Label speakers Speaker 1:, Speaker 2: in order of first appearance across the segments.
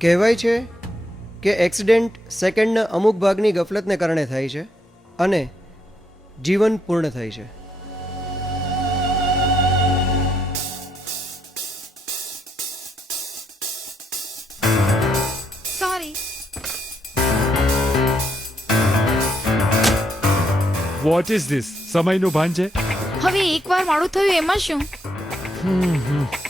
Speaker 1: કહેવાય છે કે એક્સિડન્ટ સેકન્ડના અમુક ભાગની ગફલતને કારણે થાય છે અને જીવન પૂર્ણ થાય છે.
Speaker 2: સોરી
Speaker 3: વોટ ઇઝ ધીસ સમયનું ભાન છે?
Speaker 2: હવે એકવાર મોડું થયું એમાં શું?
Speaker 4: से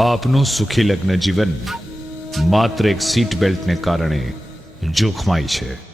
Speaker 5: આપનું સુખી લગ્ન જીવન માત્ર એક સીટ બેલ્ટને કારણે જોખમાય છે.